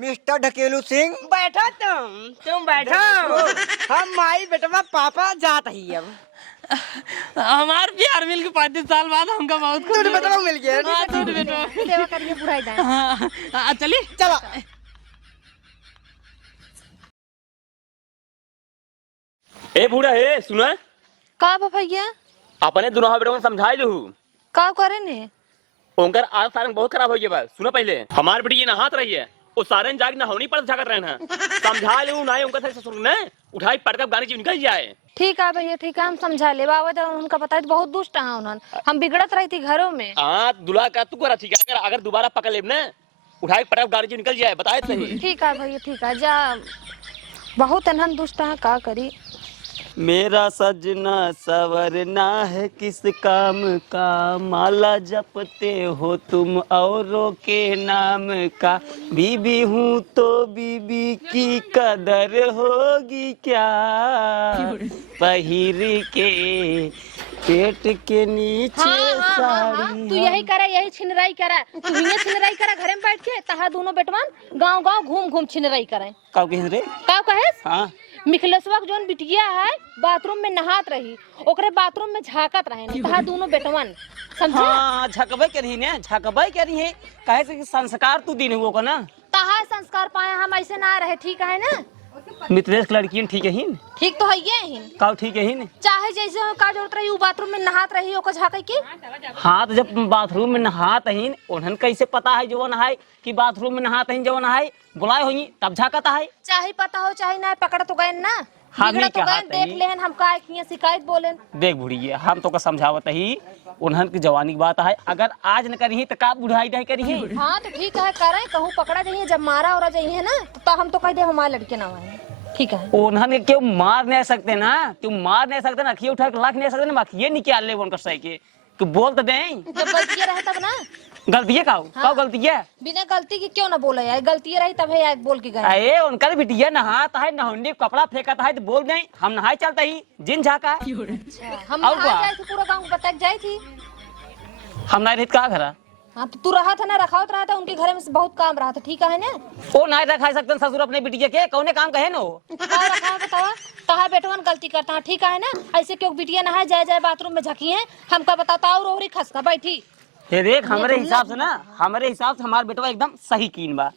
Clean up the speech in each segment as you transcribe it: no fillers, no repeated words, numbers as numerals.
Mister ढकेलू Singh. बैठो तुम बैठो। हम माई बेटवा पापा जात ही अब हमार प्यार मिल के 35 साल बाद हमका बहुत खुशी दूध बेटवा मिल गया। हाँ, दूध बेटवा। सेवा करिए बुढ़ाई दाएं। हाँ, चलिए चलो। ए बूढ़ा हे सुना का भैया अपने दुनों बेटों को समझाई दू का करे ने ओंकर आज सारंग बहुत खराब हो गया बा। सुनो पहले हमार बेटी ये नहात रही है वो सारन जाग ना होनी पर झाकत रहना समझा लू ना उनका से ससुर ने उठाई पटक गाने की निकल जाए। ठीक है भैया ठीक है हम समझा ले बाबा तो उनका पता है बहुत दुष्ट है उन्होंने हम बिगड़त रही थी घरों में। हाँ दुल्हा का तू करा ठीक है अगर दोबारा पकड़ ले ना उठाई पटक गाने की निकल जाए बताए सही। ठीक है भैया ठीक है जा बहुत अनहन दुष्ट है का करी। मेरा सजना सवरना है किस काम का माला जपते हो तुम औरों के नाम का बीबी हूँ तो बीबी की कदर होगी क्या पहिर के पेट के नीचे साड़ी। तू यही करा यही छिनराई करा तू ये छिनराई करा घरे में बैठ के तहा दोनों बेटवन गांव गांव घूम घूम छिनराई करे काऊ कहे रे का कहे। हाँ मिखलसवा जोन बिटिया है बाथरूम में नहात रही ओकरे बाथरूम में झाकत रहे तहा दोनों बेटवन समझे। हाँ झकबे करी ने झकबे करी है कहे से कि संस्कार तू दिन हुआ को ना तहा संस्कार पाए हम ऐसे ना रहे ठीक है ना। मित्रेश की लड़की ठीक है ही ठीक तो है ये काऊ ठीक है ही चाहे जैसे हो का जरूरत रही वो बाथरूम में नहात रही ओकर झाके की। हाँ तो जब बाथरूम में नहात ही उन्हन कैसे पता है जो नहाए कि बाथरूम में नहात ही जो नहाए बुलाए होई तब झाकता है। चाहे पता हो चाहे ना पकड़ तो गए ना हम बिगड़ ही तो कहा गए देख लेहन हम का किया शिकायत बोलेन। देख बुढ़िए हम तो का समझावत ही उन्हन की जवानी की बात है अगर आज न करी तो का बुढ़ाई नहीं करी है। हाँ तो ठीक है करे कहूँ पकड़ा जाइए जब मारा और जाइए ना तो हम तो कह दे हमारे लड़के ना आए ठीक है। उन्हन के क्यों मार नहीं सकते ना क्यों मार नहीं सकते ना अखिए उठा के लाख नहीं सकते ना अखिए निकाल ले उनका सही के कि बोल तो दें जब गलती रहे तब ना गलती है काऊ काऊ गलती है बिना गलती की क्यों ना बोले यार गलती रही तब है यार बोल के गए। अरे उनका बिटिया नहाता है नहुंडी कपड़ा फेंकता है तो बोल दें हम नहाए चलता ही जिन झाका हम और नहा क्या? जाए थी पूरा गाँव बतक जाई थी। हम नहीं रहते का घरा हाँ तो तू रहा था ना रखावत रहा था उनके घर में से बहुत काम रहा था ठीक है ना। वो नहीं रखा सकते ससुर अपने बिटिया के कौने काम कहे नो का रखा बतावा कहा बेटवन गलती करता है ठीक है ना ऐसे क्यों बिटिया नहाए जाए जाए बाथरूम में झकी है हमका बताता और ओहरी खसका बैठी। ये देख हमारे हिसाब से ना हमारे हिसाब से हमारा बेटवा एकदम सही कीन बा।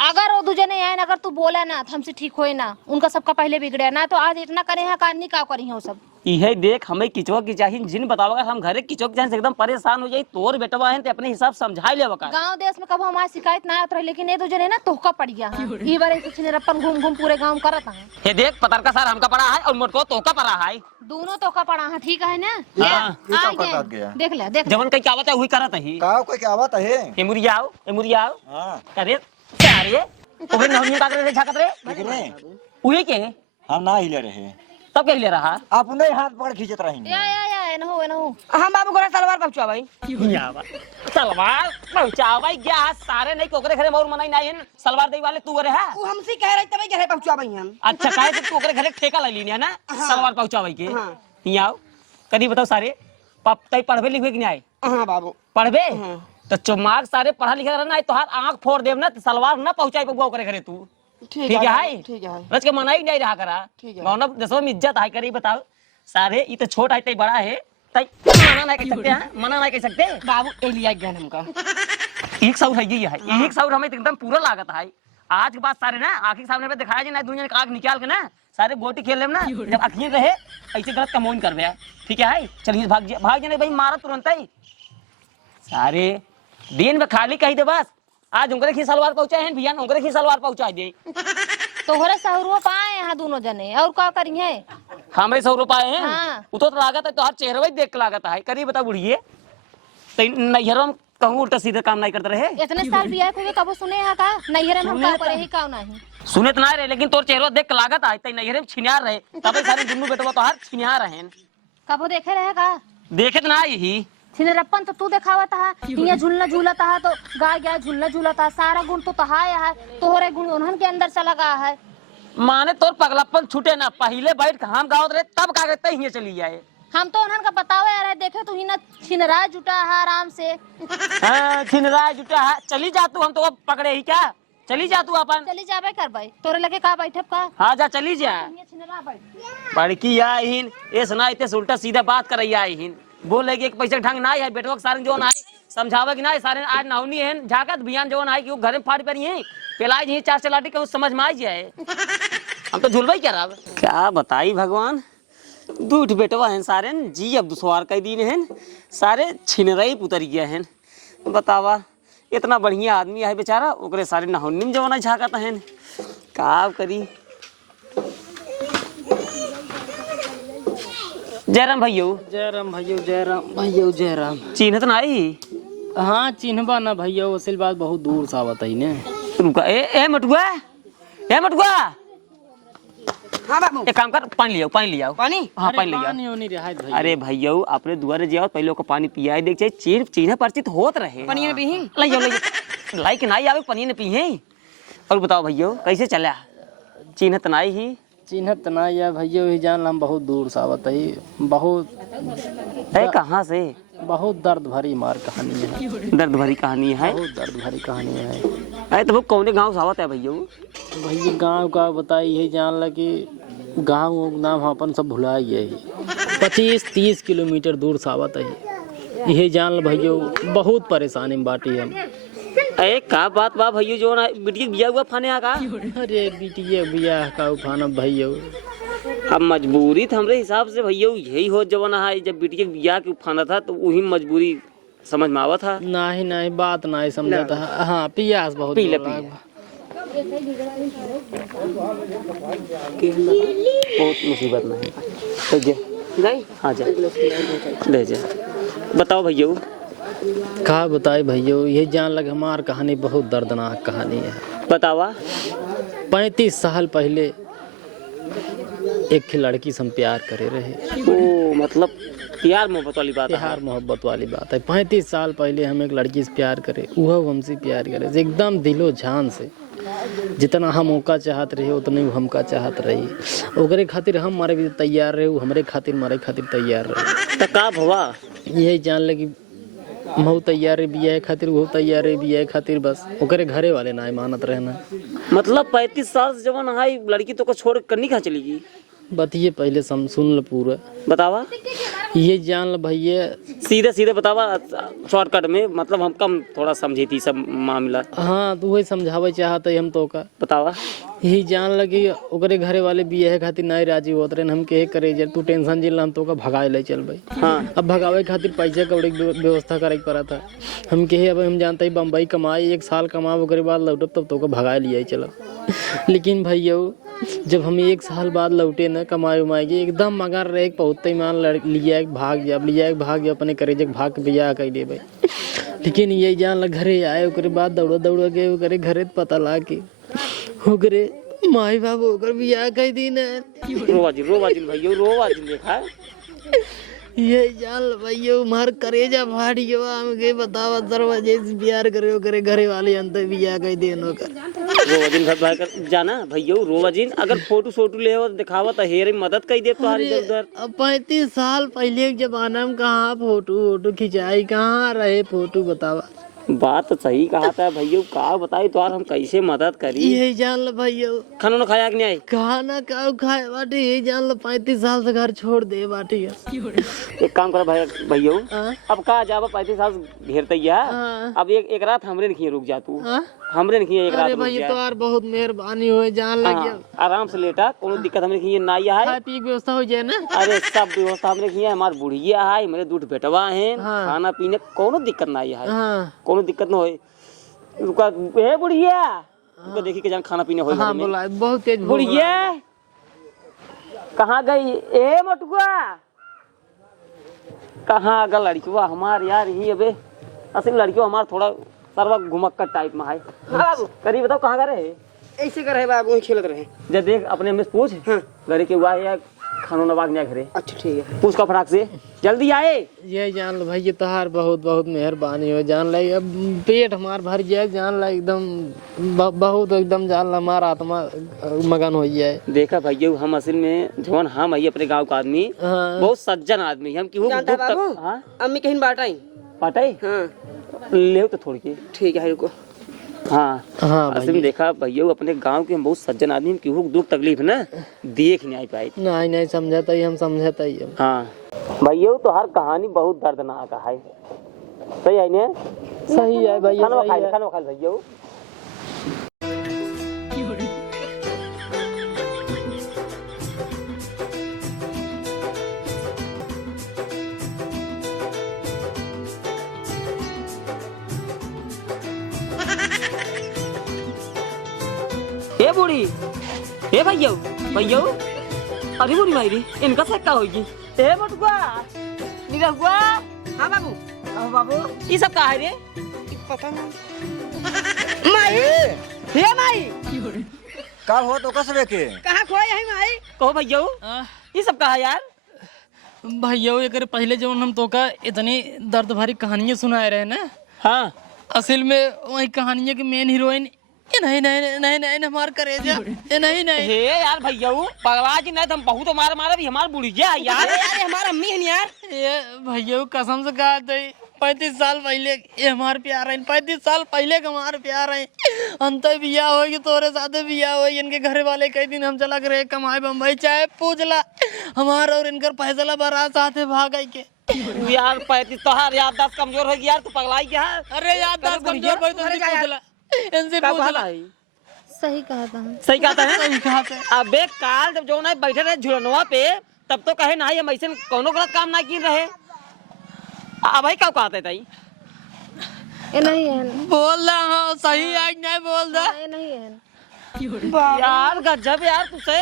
अगर वो दूजे नहीं आए ना अगर तू बोला ना तो हमसे ठीक होए ना उनका सबका पहले बिगड़े ना तो आज इतना करे हैं कान नहीं का करी है वो सब। यही देख हमें किचवा की चाहिए जिन बताओगे हम घरे किचवा की चाहिए एकदम परेशान हो जाए तोर बेटवा है तो अपने हिसाब समझा ले बका। गांव देश में कभी हमारी शिकायत ना आत रही लेकिन ये दूजे ने ना तोहका पड़ गया ई बार ऐसे निरप्पन घूम घूम पूरे गांव करत है। ये देख पतर का सर हमका पड़ा है और मोटको तोका पड़ा है दोनों तोहका पड़ा है ठीक है ना। हाँ, आ गए देख ले देख जवन कई आवत है वही करत है का कोई क्या बात है। एमुरिया आओ हाँ करे चारे ओबे नहनी का करे झाकत रे कितने उहे के हम ना हिले रहे तब के ले रहा अपने हाथ पकड़ खींचत रहेंगे। या एनहो हम बाबू गोरा तलवार पहुंचा भाई सलवार पहुंचा भाई क्या सारे नहीं कोकरे घरे मोर मनाई नहीं है सलवार दे वाले तू करे है। वो हमसे कह रही तभी घरे पहुंचा भाई हम। अच्छा काहे से कोकरे घरे ठेका ले लीनी है ना सलवार पहुंचा भाई के यहाँ आओ कदी बताओ सारे पाप तई पढ़बे लिखबे कि नहीं आए। हाँ बाबू पढ़बे तो चुमाक सारे पढ़ा लिखा रहना तो हाथ आंख फोड़ देव ना तो सलवार ना पहुंचाई पे करे घरे तू ठीक है ठीक है रच के मनाई नहीं रहा करा ठीक है। गाँव दसों में इज्जत है करी बताओ सारे ये तो छोट है तई बड़ा है तई मना नहीं कर सकते हैं मना नहीं कर सकते बाबू ए लिया ज्ञान हमका एक सौ है ये है एक सौ हमें एकदम पूरा लागत है आज के बाद सारे ना आंखी सामने पे दिखाया जी ना दुनिया का आग निकाल के ना सारे गोटी खेल ले ना जब अखिए रहे ऐसे गलत कमोन कर दिया ठीक है चलिए भाग जाने भाई मारा तुरंत ही सारे दिन में खाली कही दे बस आज उनके खी सलवार पहुंचाए हैं भैया उनके खी सलवार पहुंचा दे तोहरे सहुरुआ पाए यहाँ दोनों जने और का करिए हमारे 100 रुपए हैं हाँ। वो तो लागत है तो हर चेहरा ही देख के लागत है करी बता बुढ़िए तो नैहरों में कहूँ उल्टा सीधा काम नहीं करते रहे इतने साल बियाह को कबो सुने हैं का नैहरे में हम का करे ही का नहीं सुने तो ना रहे लेकिन तोर चेहरा देख के लागत है तई नैहरे में छिनियार रहे तबे सारे दुन्नू बेटवा तो हर छिनियार रहे कबो देखे रहे का देखे तो ना यही छिनरप्पन तो तू देखावा था यहाँ झूलना झूलता है तो गाय गया झूलना झूलता है सारा गुण तो तहाया है तोहरे गुण उन्हन के अंदर चला गया है। माने तोर पगलापन छूटे ना पहले बैठ के हम गाँव रहे तब का करते ही चली जाए हम तो उन्हन का बतावे आ रहे देखे तू ही ना छिनरा जुटा है आराम से हाँ छिनरा जुटा है चली जा तू हम तो पकड़े ही क्या चली जा तू अपन। चली जाबे कर भाई, तोरे लगे का बैठब का? हाँ जा चली जा। ये छिनरा बैठ। बड़की आईहिन ए सुना इतने उल्टा सीधा बात करई आईहिन, बोले कि एक पैसे ढंग ना है बेटवा के सारे जो ना समझावे कि ना सारे आज नौनी है झाकत बियान जो ना कि घर में फाड़ पर है पेलाई जी चार चलाटी के समझ में आ जाए। हम तो झुलवाई क्या रहा क्या बताई भगवान, दूठ बेटवा हैं सारे जी अब दुसवार कई दिन हैं सारे छिनरई पुतर गया हैं। बतावा इतना बढ़िया आदमी है बेचारा ओकरे सारे नहौनी में जवाना झाकत हैं का करी। जयराम भैयो जयराम भैयो जयराम भैयो जयराम। चिन्हत नाई? हाँ चिन्हबा ना भैया, असल बात बहुत दूर से आवत है ने। रुका ए मटुआ, ए मटुआ हाँ बाबू। एक काम कर पानी ले आओ, पानी ले आओ। पानी? हाँ पानी ले आओ। पानी होनी रहा भैया। अरे भैया अपने दुआरे जाओ पहले को पानी पियाई देख चाहिए चीन चीन्ह परिचित होत रहे। पानी ने पीही? ले जाओ लाइक नहीं आवे पानी ने पीहे। और बताओ भैया कैसे चला चिन्हत नाई ही? चिन्हत ना या भैया ही जान हम बहुत दूर से आवत है, बहुत है कहाँ से? बहुत दर्द भरी मार कहानी है, दर्द भरी कहानी है। बहुत दर्द भरी कहानी है। अरे तो वो कौन गाँव से आवत है भैया? भैया गांव का बताई है जान ला कि गांव नाम अपन सब भुला गए 25-30 किलोमीटर दूर से आवत है। यही जान ला भैया बहुत परेशानी में बाटी हम। अरे का बात बा भैया जो ना बिटिया बिया हुआ फाने आका? अरे बिटिया बिया का उठाना भैया अब मजबूरी था हमरे हिसाब से भैया यही हो जवाना है जब बिटिया बिया के उठाना था तो वही मजबूरी समझ में आवा था। नहीं नहीं बात नहीं समझा था। हाँ पियास बहुत पी ले जोर पी लगा। बहुत मुसीबत में है तो जा गई। हाँ जा ले जा। बताओ भैया का बताए भैया ये जान लगे हमार कहानी बहुत दर्दनाक कहानी है। बतावा। 35 साल पहले एक लड़की से हम प्यार करे रहे। ओ मतलब प्यार मोहब्बत वाली बात है। प्यार मोहब्बत वाली बात है। 35 साल पहले हम एक लड़की से प्यार करे, वह हमसे प्यार करे एकदम दिलो जान से। जितना हम ओका चाहत रहे उतने वो हमका चाहत रही। ओकरे खातिर हम मारे भी तैयार रहे, वो हमरे खातिर मारे खातिर तैयार रहे। तो का भवा यही जान लगी महू तैयार बिया खातिर, वो तैयार बिया खातिर, बस ओकरे घरे वाले ना मानत रहना। मतलब 35 साल से जवान हाई लड़की तो को छोड़ कर नहीं कहाँ चली गई? बतिए पहले सुन ल पूरा। बतावा। ये जान ल भैया सीधे सीधे बतावा शॉर्टकट में, मतलब हम कम थोड़ा समझी थी सब मामला। हाँ तो वही समझावे चाहत है हम तो का। बतावा। यही जान लगी ओकरे घरे वाले बिया खातिर नहीं राजी होत रहे। हम के करे जब तू टेंशन जिल हम तो का भगाए ले चल भाई। हाँ अब भगावे खातिर पैसा कौड़ी की व्यवस्था करे पड़ा था। हम कहे अब हम जानते ही बम्बई कमाई 1 साल कमाओ ओकरे बाद लौटब तब तो का भगाए लिया चलो। लेकिन भैया जब हम 1 साल बाद लौटे न कमाई उमाई के एकदम मगर रहे पहुँचते मान लिया भाग जा अपने करे जग भाग के बिया कर दे भाई। लेकिन ये जान ल घरे आए ओकरे बाद दौड़ गए ओकरे घरे पता ला के ओकरे माई बाबू ओकर बिया कर दी न। रोवाजिन भैया रोवाजिन देखा है। ये जान ल भैया मार करेजा फाड़ियो हमके बतावा दरवाजे से प्यार करे ओकरे घरे वाले अंत बिया कर देनो कर। रोवाजिन भाई कर जाना भैया रोवाजिन अगर फोटो सोटो ले और दिखावा तो हेरे मदद कर दे तुम्हारी इधर उधर। अब 35 साल पहले के जमाना में कहाँ फोटो खिंचाई, कहाँ रहे फोटो बतावा। बात तो सही कहा था भैया का बताई तो हम कैसे मदद करी। यही जान ल भैया खाना ना खाया कि नहीं आई? खाना का खाए बाटे यही जान ल 35 साल से घर छोड़ दे बाटे। एक काम करो भैया हाँ? अब कहा जा 35 साल घेरते हाँ। अब एक रात हमरे नहीं रुक जा तू। हाँ? हमरे नहीं एक रात अरे रुक भैया जा। तो यार बहुत मेहरबानी हुए जान लगी। हाँ, आराम से लेटा कोनो दिक्कत हमरे नहीं ना है। खाए पी की व्यवस्था हो जाए ना। अरे सब व्यवस्था हमरे नहीं है। हमार बुढ़िया है मेरे दूध बेटवा है। हाँ। खाना पीने कोनो दिक्कत ना है। हाँ कोनो दिक्कत ना होए। रुका हे बुढ़िया रुका देखी के जान खाना पीने होए। हाँ बोला बहुत तेज बुढ़िया कहाँ गई? ए मटुआ कहाँ गल लड़किया हमार यार ही अबे असल लड़कियों हमार थोड़ा सरवा घुमक्कर टाइप में है। करीब बताओ कहाँ गए? ऐसे कर रहे बाबू खेलत रहे। जब देख अपने में पूछ घर के हुआ है खानो नवाग नहीं घरे। अच्छा ठीक है पूछ का फटाक से जल्दी आए। ये जान लो भैया तोहार बहुत बहुत मेहरबानी हो जान ला। अब पेट हमार भर जाए जान ला एकदम बहुत एकदम जान ला हमारा आत्मा मगन हो जाए। देखा भैया हम असल में जवान हम आई अपने गांव का आदमी हाँ। बहुत सज्जन आदमी हम क्यों जानता बाबू अम्मी कहीं बाटाई। पटाई हाँ ले तो थोड़ी की ठीक है रुको। हाँ हाँ असल में भाई देखा भैया अपने गांव के हम बहुत सज्जन आदमी केहू दुख तकलीफ ना देख नहीं पाए। नहीं नहीं समझाता ही हम समझाता ही हम। हाँ भैया तो हर कहानी बहुत दर्दनाक है। सही है ने? सही है भैया खाना सही है। खा भैया। ए बूढ़ी ए भैया भैया अरे बूढ़ी माई रे इनका सक्का होगी। ए बटुआ निरहुआ। हाँ बाबू। हाँ बाबू ये सब का है रे? पता नहीं। माई हे माई का हो तो कसबे के कहाँ खोए है माई? कहो भैया ये सब का है यार? भैया एक पहले जो हम तो का इतनी दर्द भरी कहानियां सुनाए रहे ना। हाँ असल में वही कहानियों की मेन हीरोइन नहीं नहीं नहीं नहीं हमार करेजा नहीं नहीं हे यार भैया पगला जी नहीं हम बहुत मार मारे भी हमार बुढ़ी जा यार। अरे हमारा अम्मी है यार। ये भैया कसम से कहा था 35 साल पहले ये हमारे प्यार है। 35 साल पहले का हमारे प्यार है। अंत बिया होगी तोरे साथ बिया हो इनके घर वाले कई दिन हम चला करे कमाए बम्बई चाहे पूछला हमारा और इनकर फैसला बारात साथ भाग आई के यार 35 तो यार याददाश्त कमजोर होगी यार तू पगलाई क्या है? अरे याददाश्त कमजोर भाई तो पूछला इनसे पूछला। सही कहा था। सही कहता है। सही कहा था। अबे काल जब जो ना बैठे रहे झुलनवा पे तब तो कहे नहीं हम ऐसे कोनो गलत काम ना किए रहे। अब भाई क्या कहते ताई? ये नहीं है बोल रहा हाँ सही आज नहीं बोल रहा। ये नहीं है। यार गजब यार तुझसे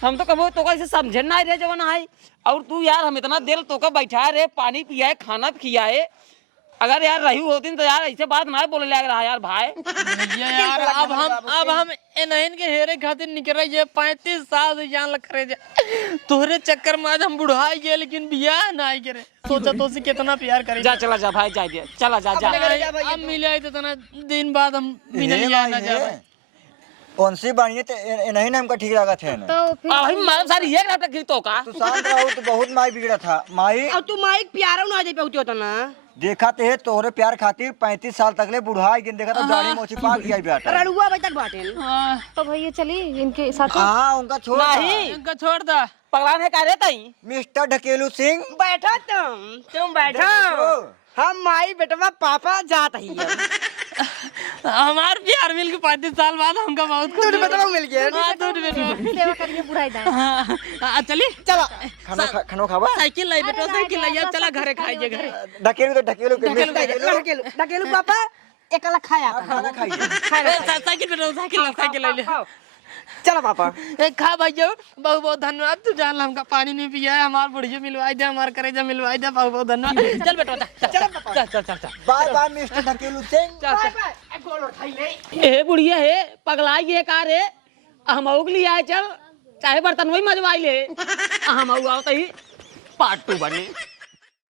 हम तो कभी तो कैसे समझे ना रहे जवाना है। और तू यार हम इतना देर तो का बैठा रहे पानी पियाए खाना खियाए। अगर यार रही होती तो यार ऐसे बात ना बोले लग रहा यार भाई। भैया यार अब हम इन्हें के हेरे खातिर निकल रहे ये 35 साल से जान लग करे तोहरे चक्कर में आज हम बुढ़ाई गए लेकिन बिया ना आई करे। सोचा तो कितना प्यार करे। जा चला जा भाई जा दे चला जा जा। अब मिले तो इतना दिन बाद हम मिले ना जा कौनसी बाणी ते नहीं ना हमका ठीक लगा थे ना। तो फिर भाई मालूम सारी ये नाटक की तो का तू शांत रहो तो बहुत माई बिगड़ा था माई। और तू माई प्यारा ना जाए पहुंचे होता ना। देखा ते है तोहरे प्यार खातिर 35 साल तक ले बुढ़ाई गिन देखा तो गाड़ी मोची पाक गया बेटा। रड़ुआ बजे तक बाटे। तो भैया चली इनके साथ। हाँ उनका छोड़ नहीं इनका छोड़ दा पगलान है का रे ताई? मिस्टर ढकेलू सिंह बैठो तुम बैठो। हम माई बेटवा पापा जात ही है। हमार प्यार मिल के 35 साल बाद हमका बहुत दूध बेटवा मिल गया। हाँ, दूध बेटवा। सेवा करिए बुढ़ाई दाई। चली चलो खाना खावा साइकिल लाई बेटो साइकिल लाई चला घरे खाइए घरे। ढकेलू तो ढकेलू के ढकेलू, ढकेलू ढकेलू पापा एक अलग खाया खाना खाइए। साइकिल बेटो साइकिल लाई ले। चलो पापा। खा भैया बहुत बहुत धन्यवाद। तू जान हमका पानी नहीं पिया है हमार बुढ़िया मिलवाई दे हमार करेजा मिलवाई दे बहुत बहुत धन्यवाद। चल बेटो चल बाय बाय मिस्टर ढकेलू सिंह। ए बुढ़िया है पगलाई है का रे? हम औग लिए आए चल चाहे बर्तन वही मजवाई ले हम औ आवत ही पार्ट 2 बने।